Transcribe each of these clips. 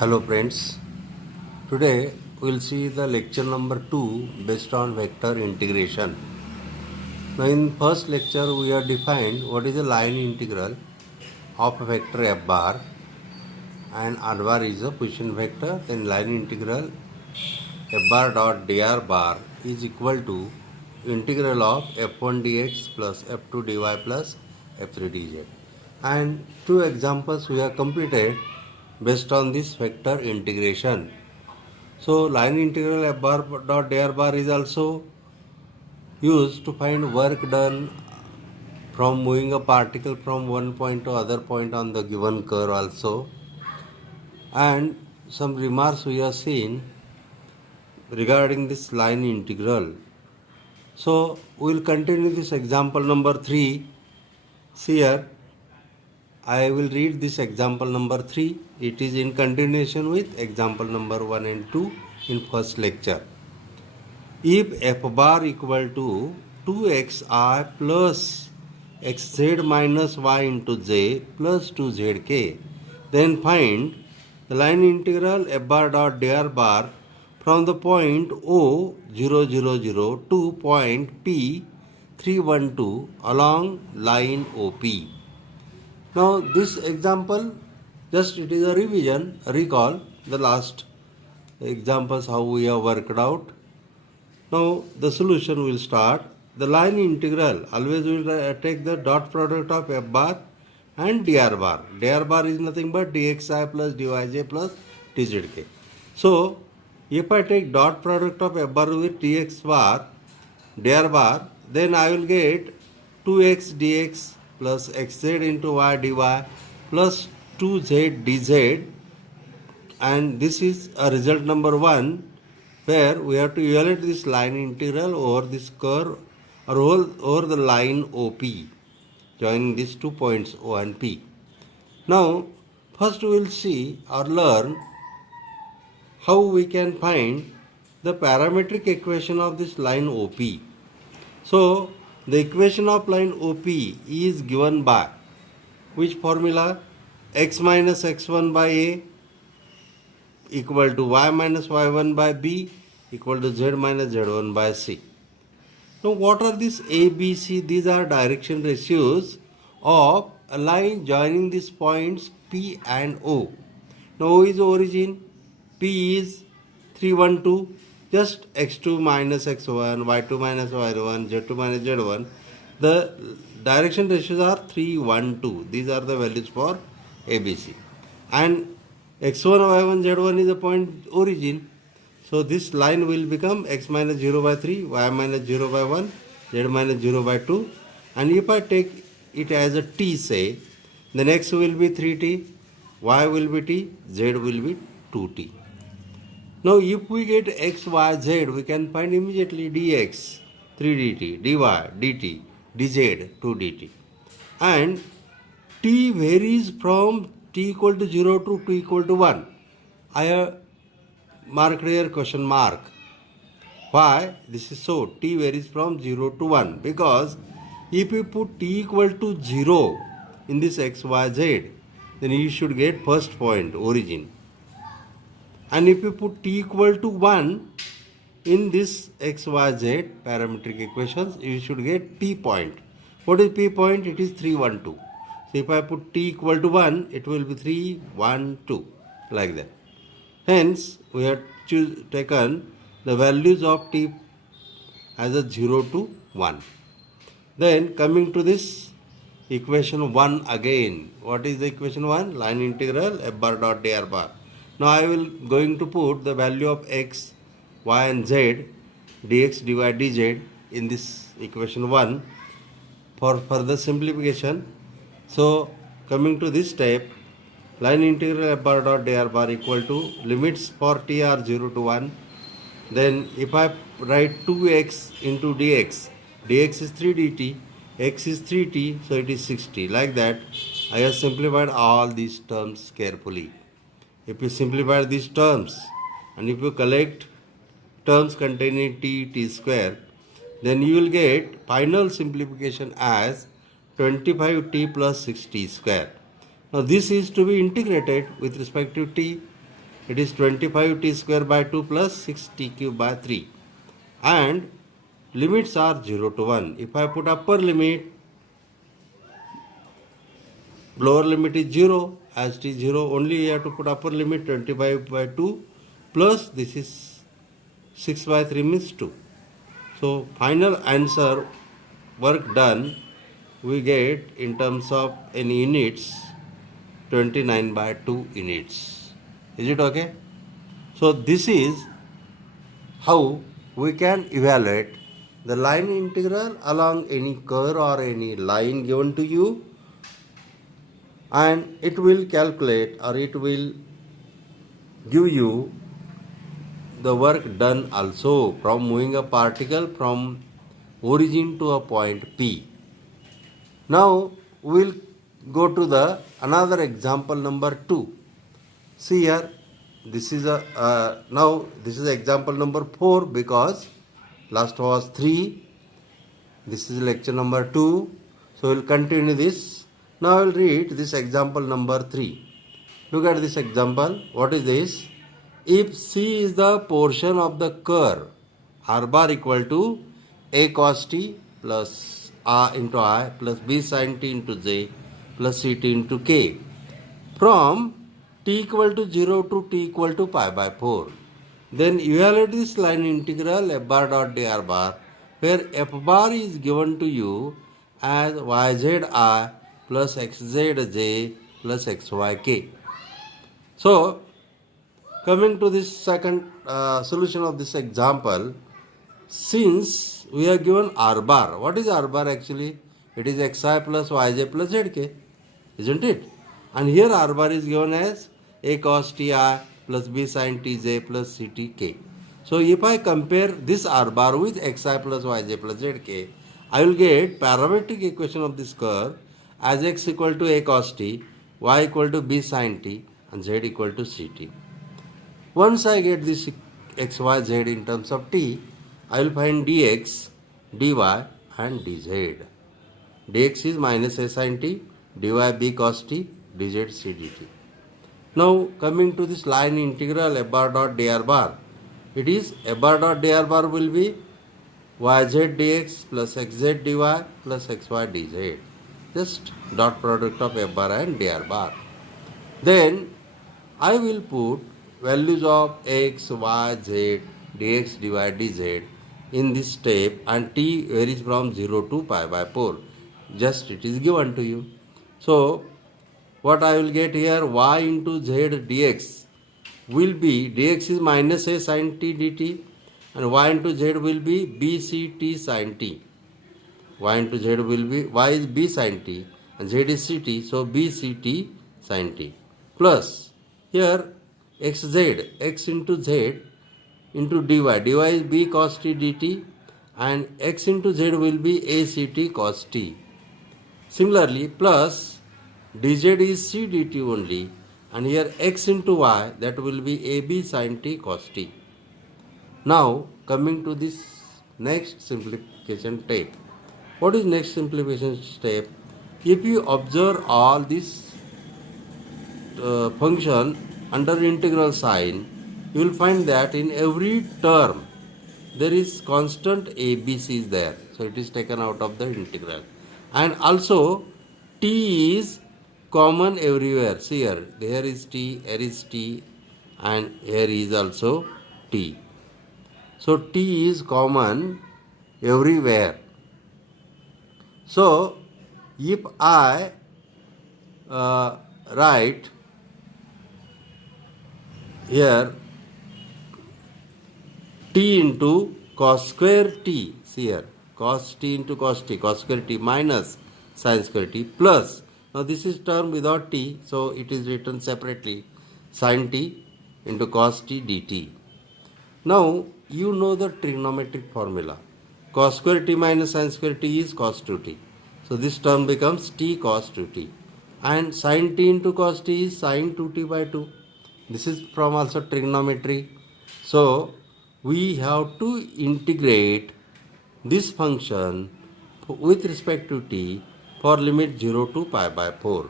Hello friends, today we will see the lecture number 2 based on vector integration. Now in first lecture we have defined what is a line integral of a vector f bar and r bar is a position vector, then line integral f bar dot dr bar is equal to integral of f1 dx plus f2 dy plus f3 dz. And two examples we have completed based on this vector integration. So line integral f bar dot dr bar is also used to find work done from moving a particle from one point to other point on the given curve also. And some remarks we have seen regarding this line integral. So we will continue this example number 3. See here, I will read this example number 3. It is in continuation with example number 1 and 2 in first lecture. If f bar equal to 2xi plus xz minus y into j plus 2zk, then find the line integral f bar dot dr bar from the point O 0, 0, 0 to point P 312 along line OP. Now this example, just it is a revision, recall the last examples how we have worked out. Now the solution will start. The line integral always will take the dot product of f bar and dr bar. Dr bar is nothing but dxi plus dyj plus dzk. So if I take dot product of f bar with dx bar, dr bar, then I will get 2x dx plus xz into y dy plus 2z dz, and this is a result number 1 where we have to evaluate this line integral over this curve or over the line OP joining these 2 points O and P. Now first we will see or learn how we can find the parametric equation of this line OP. So the equation of line OP is given by which formula? X minus x1 by A equal to y minus y1 by B equal to z minus z1 by C. Now what are these A, B, C? These are direction ratios of a line joining these points P and O. Now O is origin, P is 312, just x2 minus x1, y2 minus y1, z2 minus z1. The direction ratios are 312. These are the values for ABC. And x1, y1, z1 is the point origin. So this line will become x minus 0 by 3, y minus 0 by 1, z minus 0 by 2. And if I take it as a t, say, then x will be 3t, y will be t, z will be 2t. Now if we get x, y, z, we can find immediately dx 3 dt, dy dt, dz 2 dt. And t varies from t equal to 0 to t equal to 1. I have marked here question mark. Why this is so? T varies from 0 to 1 because if you put t equal to 0 in this x, y, z, then you should get first point origin. And if you put t equal to 1 in this x, y, z parametric equations, you should get p point. What is p point? It is 312. So if I put t equal to 1, it will be 312 like that. Hence we have taken the values of t as a 0 to 1. Then coming to this equation 1 again. What is the equation 1? Line integral f bar dot dr bar. Now I will going to put the value of x, y and z, dx, dy, dz in this equation 1 for further simplification. So coming to this step, line integral f bar dot dr bar equal to limits for t are 0 to 1. Then if I write 2x into dx, dx is 3 dt, x is 3t, so it is 60. Like that, I have simplified all these terms carefully. If you simplify these terms and if you collect terms containing t square, then you will get final simplification as 25t plus 60 square. Now this is to be integrated with respect to t. It is 25 t square by 2 plus 6 t cube by 3. And limits are 0 to 1. If I put upper limit, lower limit is 0, as t is 0, only you have to put upper limit 25 by 2 plus this is 6 by 3 means 2. So final answer work done we get in terms of in units 29 by 2 units. Is it okay? So this is how we can evaluate the line integral along any curve or any line given to you, and it will calculate or it will give you the work done also from moving a particle from origin to a point P. Now we will go to the another example number 2. See here, this is now this is example number 4 because last was 3. This is lecture number 2. So we will continue this. Now I will read this example number 3. Look at this example. What is this? If C is the portion of the curve R bar equal to A cos t plus R into I plus B sin t into J plus Ct into K from t equal to 0 to t equal to pi by 4, then evaluate this line integral f bar dot dr bar where f bar is given to you as yzi plus xzj plus xyk. So coming to this second solution of this example, since we are given R bar, what is R bar actually? It is xi plus yj plus zk, isn't it? And here R bar is given as A cos ti plus B sin tj plus ctk. So if I compare this R bar with xi plus yj plus zk, I will get parametric equation of this curve as x equal to A cos t, y equal to B sin t and z equal to ct. Once I get this x, y, z in terms of t, I will find dx, dy and dz. Dx is minus a sin t, dy b cos t, dz c dt. Now coming to this line integral f bar dot dr bar, it is f bar dot dr bar will be yz dx plus xz dy plus xy dz. Just dot product of f bar and dr bar. Then I will put values of x, y, z, dx, dy, dz in this step and t varies from 0 to pi by 4. Just it is given to you. So what I will get here, y into z dx will be, dx is minus a sin t dt and y into z will be b c t sin t. Y into z will be, y is b sin t and z is ct, so b c t sin t plus here xz, x into z into dy, dy is b cos t dt and x into z will be a ct cos t. Similarly plus dz is c dt only and here x into y, that will be ab sin t cos t. Now coming to this next simplification step. What is next simplification step? If you observe all this function under integral sign, you will find that in every term there is constant ABC is there. So it is taken out of the integral. And also t is common everywhere. See here, there is t, here is t and here is also t. So t is common everywhere. So if I write here t into cos square t, see here, cos t into cos t, cos square t minus sin square t plus, now this is term without t, so it is written separately, sin t into cos t dt. Now you know the trigonometric formula. Cos square t minus sin square t is cos 2t. So this term becomes t cos 2t. And sin t into cos t is sin 2t by 2. This is from also trigonometry. So we have to integrate this function with respect to t for limit 0 to pi by 4.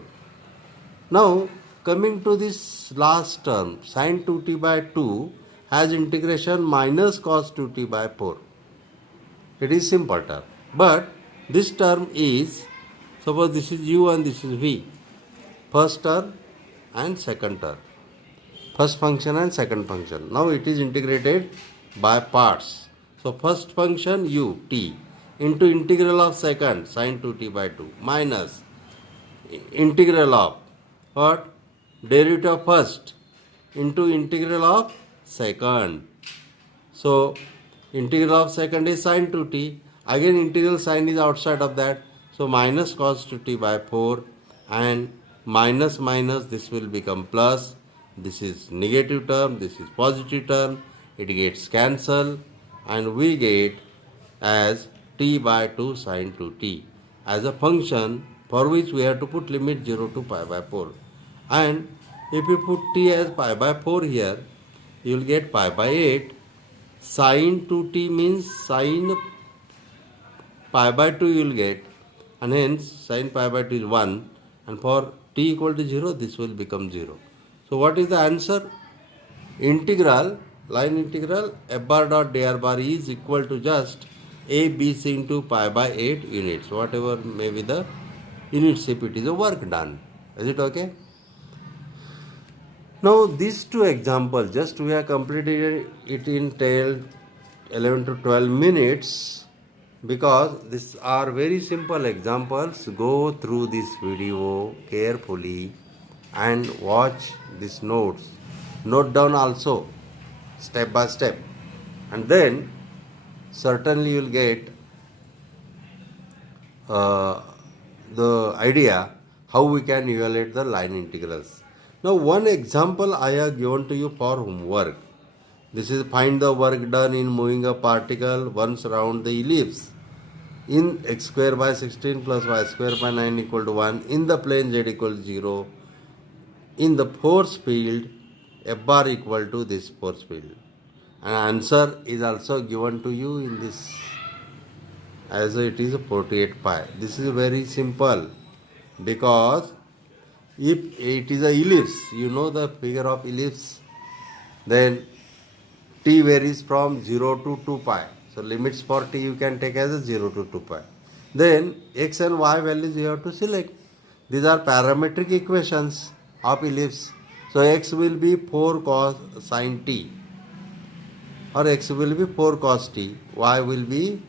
Now coming to this last term, sin 2t by 2 has integration minus cos 2t by 4. It is simple term. But this term is, suppose this is u and this is v. First term and second term. First function and second function. Now it is integrated by parts. So first function u, t, into integral of second, sin 2t by 2, minus integral of what? Derivative of first into integral of second. So integral of second is sin 2t. Again integral sign is outside of that. So minus cos 2t by 4, and minus minus this will become plus. This is negative term, this is positive term. It gets cancelled and we get as t by 2 sin 2t as a function for which we have to put limit 0 to pi by 4. And if you put t as pi by 4 here, you will get pi by 8. Sin 2t means sin pi by 2 you will get, and hence sin pi by 2 is 1, and for t equal to 0 this will become 0. So what is the answer? Integral, line integral f bar dot dr bar is equal to just a b c into pi by 8 units, whatever may be the units if it is a work done. Is it okay? Now these two examples, just we have completed it in 11 to 12 minutes because these are very simple examples. Go through this video carefully and watch these notes. Note down also step by step, and then certainly you will get the idea how we can evaluate the line integrals. Now one example I have given to you for homework. This is find the work done in moving a particle once around the ellipse in x square by 16 plus y square by 9 equal to 1 in the plane z equal to 0 in the force field f bar equal to this force field. An answer is also given to you in this as it is 48 pi. This is very simple because if it is a ellipse, you know the figure of ellipse, then t varies from 0 to 2 pi. So limits for t you can take as a 0 to 2 pi. Then x and y values you have to select. These are parametric equations of ellipse. So x will be 4 cos sin t, or x will be 4 cos t, y will be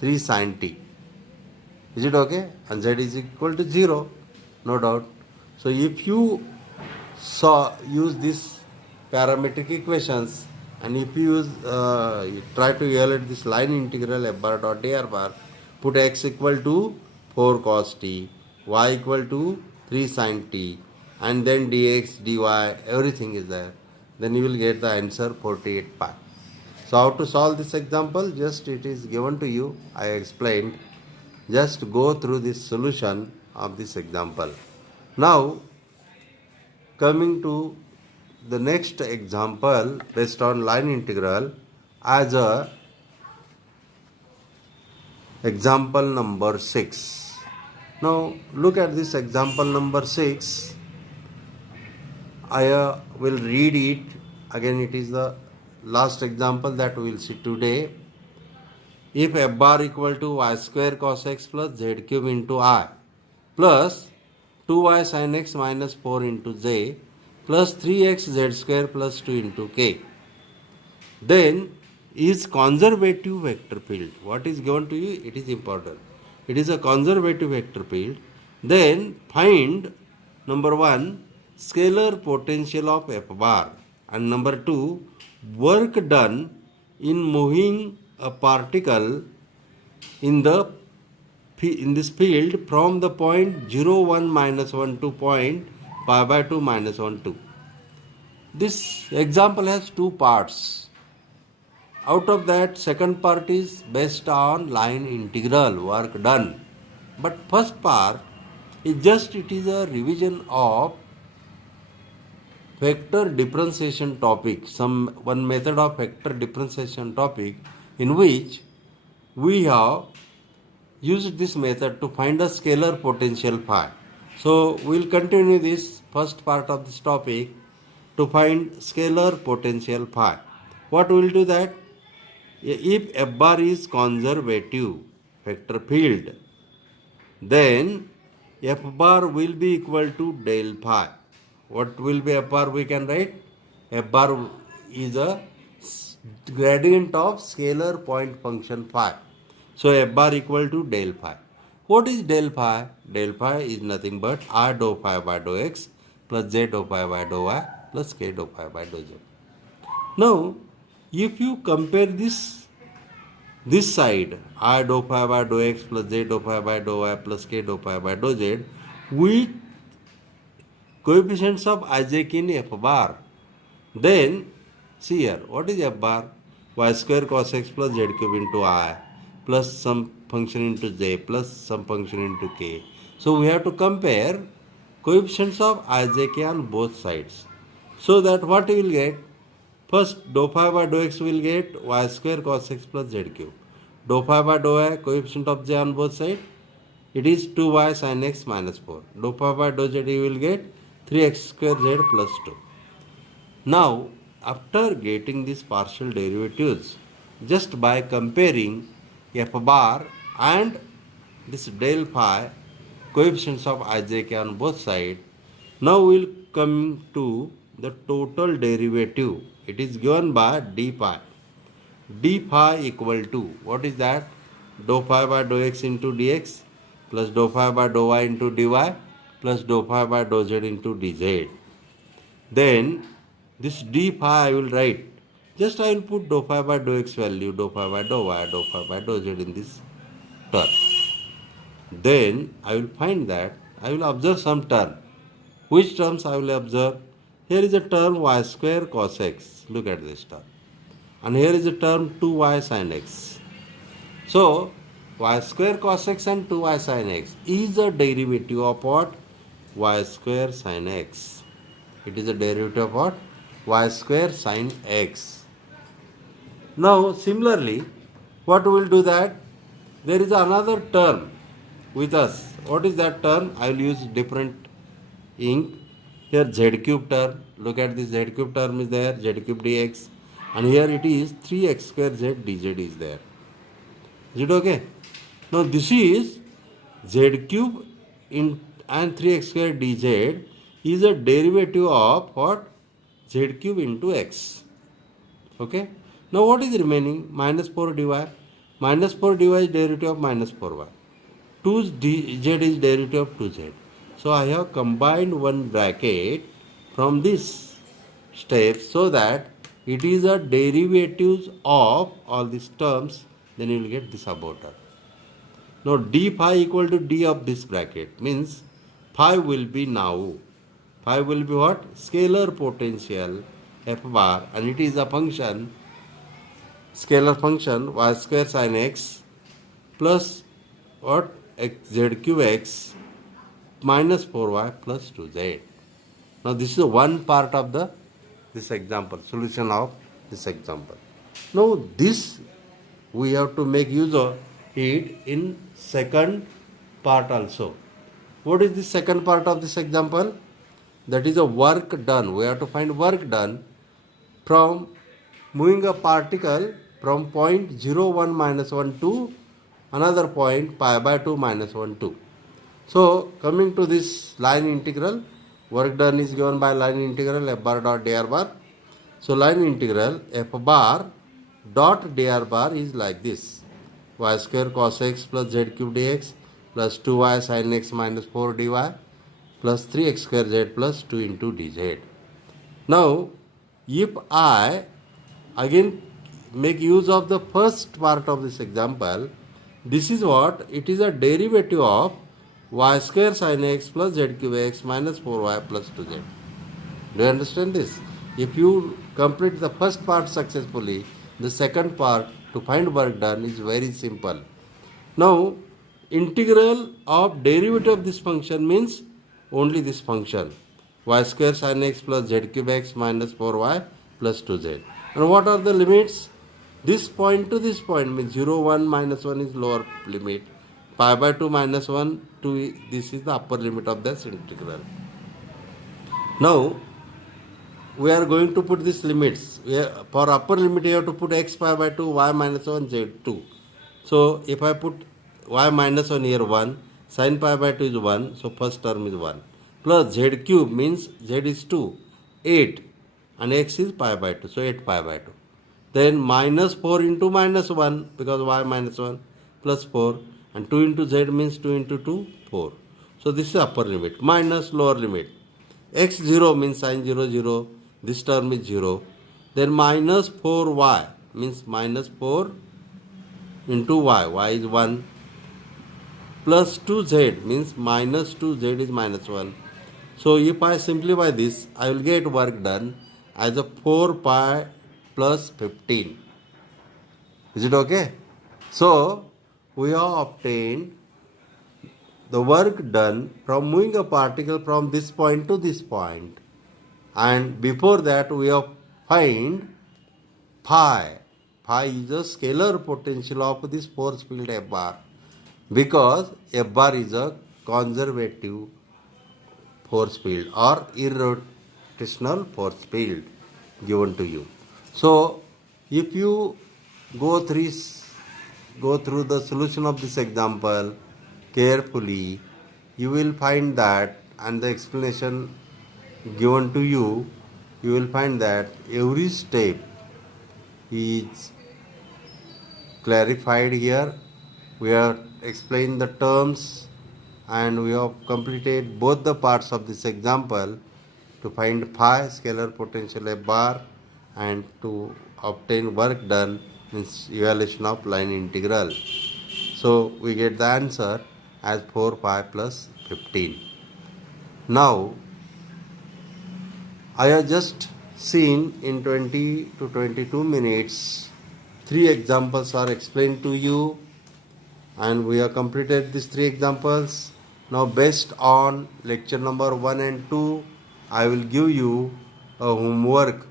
3 sin t. Is it okay? And z is equal to 0, no doubt. So if you use these parametric equations, and if you use try to evaluate this line integral f bar dot dr bar, put x equal to 4 cos t, y equal to 3 sin t, and then dx, dy, everything is there, then you will get the answer 48 pi. So how to solve this example? Just it is given to you, I explained. Just go through this solution of this example. Now coming to the next example based on line integral as a example number 6. Now look at this example number 6. I will read it again. It is the last example that we will see today. If f bar equal to y square cos x plus z cube into I plus 2y sin x minus 4 into j plus 3x z square plus 2 into k, then is conservative vector field. What is given to you? It is important. It is a conservative vector field. Then find number 1 scalar potential of f bar, and number 2 work done in moving a particle in this field from the point 0 1 minus 1 to point pi by 2 minus 1 2. This example has two parts. Out of that, second part is based on line integral work done. But first part is just it is a revision of vector differentiation topic, one method of vector differentiation topic in which we have used this method to find a scalar potential phi. So we'll continue this first part of this topic to find scalar potential phi. What we'll do that? If F bar is conservative vector field, then F bar will be equal to del phi. What will be F bar? We can write F bar is a gradient of scalar point function phi. So F bar equal to del phi. What is del phi? Del phi is nothing but R dou phi by dou x plus Z dou phi by dou y plus K dou phi by dou z. Now, if you compare this side I dou phi by dou x plus Z dou phi by dou y plus K dou phi by dou z with coefficients of Isaac in F bar, then see here, what is F bar? Y square cos x plus Z cube into I plus some function into J plus some function into K. So we have to compare coefficients of Isaac on both sides. So that what we will get? First, dou phi by dou x will get y square cos x plus Z cube. Dou phi by dou y, coefficient of J on both sides, it is 2y sin x minus 4. Dou phi by dou z you will get 3x square z plus 2. Now, after getting these partial derivatives, just by comparing f bar and this del phi, coefficients of Isaac on both sides, now we will come to the total derivative. It is given by d phi. D phi equal to, what is that? Dou phi by dou x into dx plus dou phi by dou y into dy plus dou phi by dou z into dz. Then this d phi I will write. Just I will put dou phi by dou x value, dou phi by dou y, dou phi by dou z in this term. Then I will find that I will observe some term. Which terms I will observe? Here is a term y square cos x. Look at this term. And here is a term 2y sin x. So, y square cos x and 2y sin x is a derivative of what? Y square sin x. It is a derivative of what? Y square sin x. Now, similarly, what we will do that? There is another term with us. What is that term? I will use different ink. Here z cube term. Look at this z cube term is there. Z cube dx. And here it is 3x square z dz is there. Is it okay? Now this is z cube in and 3x square dz is a derivative of what? Z cube into x. Okay? Now what is remaining? Minus 4 dy. Minus 4 dy is derivative of minus 4y. 2z is derivative of 2z. So I have combined one bracket from this step so that it is a derivatives of all these terms, then you will get this about term. Now d phi equal to d of this bracket means phi will be now. Phi will be what? Scalar potential f bar, and it is a function, scalar function y square sin x plus what? X, z cube x minus 4y plus 2z. Now this is one part of this example, solution of this example. Now this we have to make use of it in second part also. What is the second part of this example? That is a work done. We have to find work done from moving a particle from point 0, 1, minus 1 to another point pi by 2 minus 1, 2. So coming to this line integral, work done is given by line integral f bar dot dr bar. So line integral f bar dot dr bar is like this: y square cos x plus z cube dx plus 2y sin x minus 4 dy plus 3x square z plus 2 into dz. Now, if I again make use of the first part of this example, this is what? It is a derivative of y square sin x plus z cube x minus 4y plus 2z. Do you understand this? If you complete the first part successfully, the second part to find work done is very simple. Now, integral of derivative of this function means only this function, y square sin x plus z cube x minus 4y plus 2z. And what are the limits? This point to this point means 0, 1, minus 1 is lower limit. Pi by 2 minus 1 to 2, this is the upper limit of this integral. Now we are going to put these limits. For upper limit you have to put x pi by 2, y minus 1, z 2. So if I put y minus 1 here 1, sin pi by 2 is 1, so first term is 1. Plus z cube means z is 2, 8, and x is pi by 2, so 8 pi by 2. Then minus 4 into minus 1, because y minus 1, plus 4, and 2 into z means 2 into 2, 4. So this is upper limit, minus lower limit. X 0 means sin 0, 0, this term is 0. Then minus 4y means minus 4 into y is 1, plus 2z means minus 2z is minus 1. So if I simplify this, I will get work done as a 4 pi plus 15. Is it okay? So we have obtained the work done from moving a particle from this point to this point. And before that we have find phi. Phi is a scalar potential of this force field F bar, because F bar is a conservative force field or irrotational force field given to you. So if you go through the solution of this example carefully, you will find that, and the explanation given to you, you will find that every step is clarified here. We have explained the terms and we have completed both the parts of this example to find phi, scalar potential F bar, and to obtain work done means evaluation of line integral. So we get the answer as 4 pi plus 15. Now I have just seen in 20 to 22 minutes 3 examples are explained to you, and we have completed these 3 examples. Now based on lecture number 1 and 2, I will give you a homework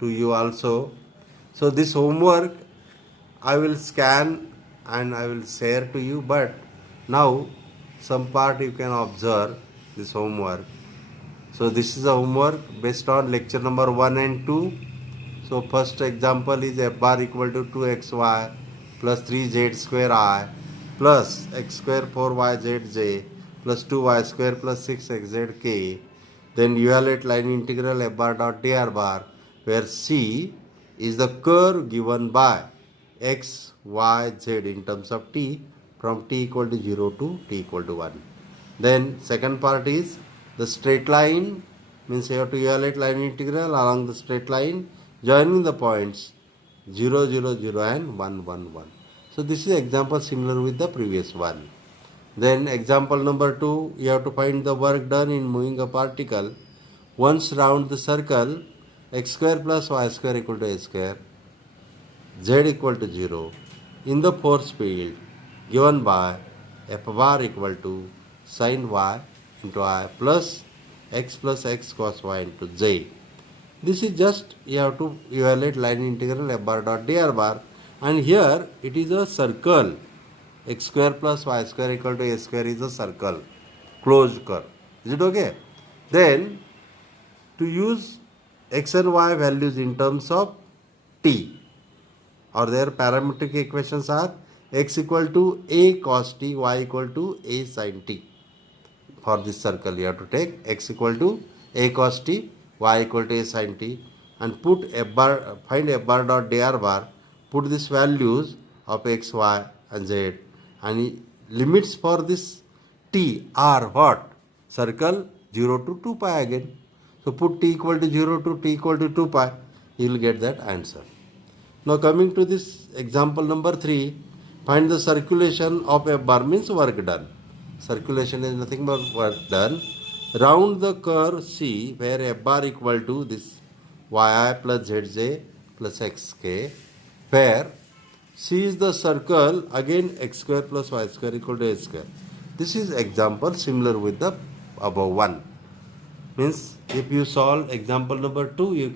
to you also. So this homework I will scan and I will share to you, but now some part you can observe this homework. So this is a homework based on lecture number 1 and 2. So first example is F bar equal to 2xy plus 3z square I plus x square 4yzj plus 2y square plus 6xzk. Then evaluate line integral F bar dot dr bar, where C is the curve given by x, y, z in terms of t from t equal to 0 to t equal to 1. Then second part is the straight line, means you have to evaluate line integral along the straight line joining the points 0, 0, 0 and 1, 1, 1. So this is example similar with the previous one. Then example number 2, you have to find the work done in moving a particle once round the circle x square plus y square equal to a square, z equal to 0 in the force field given by F bar equal to sin y into I plus x cos y into j. This is just you have to evaluate line integral F bar dot dr bar, and here it is a circle. X square plus y square equal to a square is a circle, closed curve. Is it okay? Then to use x and y values in terms of t, or their parametric equations are x equal to a cos t, y equal to a sin t. For this circle you have to take x equal to a cos t, y equal to a sin t, and put f bar, find f bar dot dr bar, put these values of x, y and z, and limits for this t are what? Circle 0 to 2 pi again. So put t equal to 0 to t equal to 2 pi, you will get that answer. Now coming to this example number 3, find the circulation of f bar, means work done. Circulation is nothing but work done round the curve C, where f bar equal to this yi plus zj plus xk, where C is the circle, again x square plus y square equal to a square. This is example similar with the above one. Means if you solve example number 2, you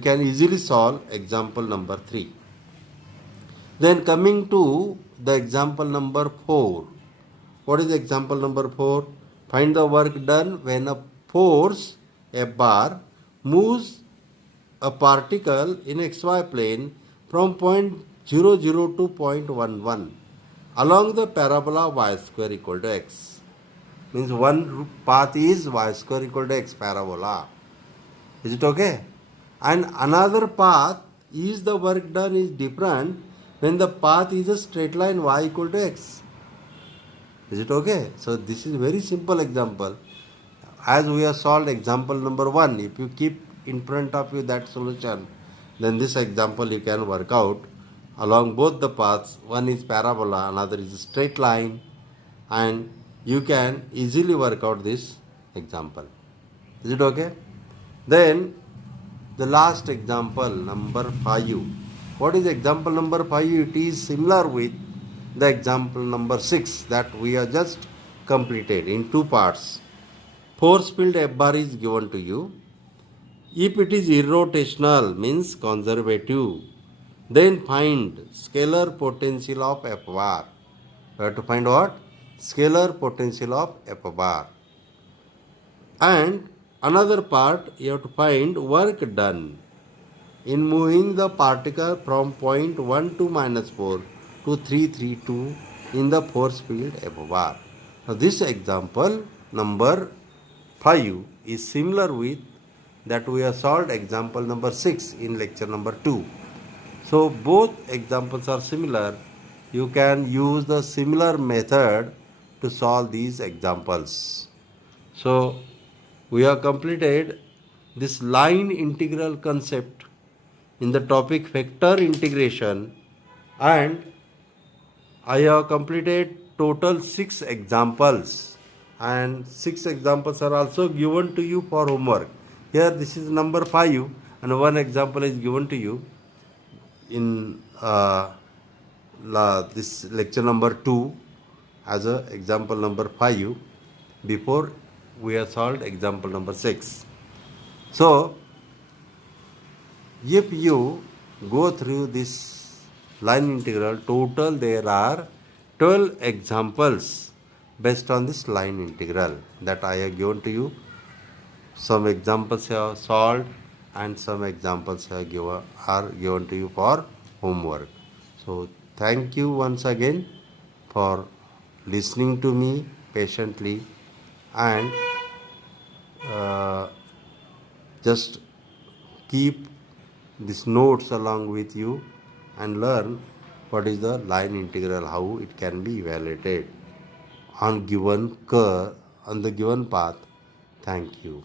can easily solve example number 3. Then coming to the example number 4, What is example number 4? Find the work done when a force, a bar, moves a particle in xy plane from point 0, 0 to point 1, 1 along the parabola y square equal to x. Means one path is y square equal to x parabola. Is it okay? And another path is the work done is different when the path is a straight line y equal to x. Is it okay? So this is very simple example. As we have solved example number 1, if you keep in front of you that solution, then this example you can work out along both the paths. One is parabola, another is straight line, and you can easily work out this example. Is it okay? Then the last example number 5. What is example number 5? It is similar with the example number 6 that we have just completed in two parts. Force field F bar is given to you. If it is irrotational, means conservative, then find scalar potential of F bar. We have to find what? Scalar potential of F bar. And another part, you have to find work done in moving the particle from point 1 to -4 to 3, 3, 2 in the force field F bar. Now this example number 5 is similar with that we have solved example number 6 in lecture number 2. So both examples are similar. You can use the similar method to solve these examples. So we have completed this line integral concept in the topic vector integration, and I have completed total 6 examples, and 6 examples are also given to you for homework. Here this is number 5 and one example is given to you in this lecture number 2 as a example number 5 before we have solved example number 6. So if you go through this line integral, total there are 12 examples based on this line integral that I have given to you. Some examples are solved and some examples are given to you for homework. So thank you once again for listening to me patiently, and just keep these notes along with you and learn what is the line integral, how it can be evaluated on given curve on the given path. Thank you.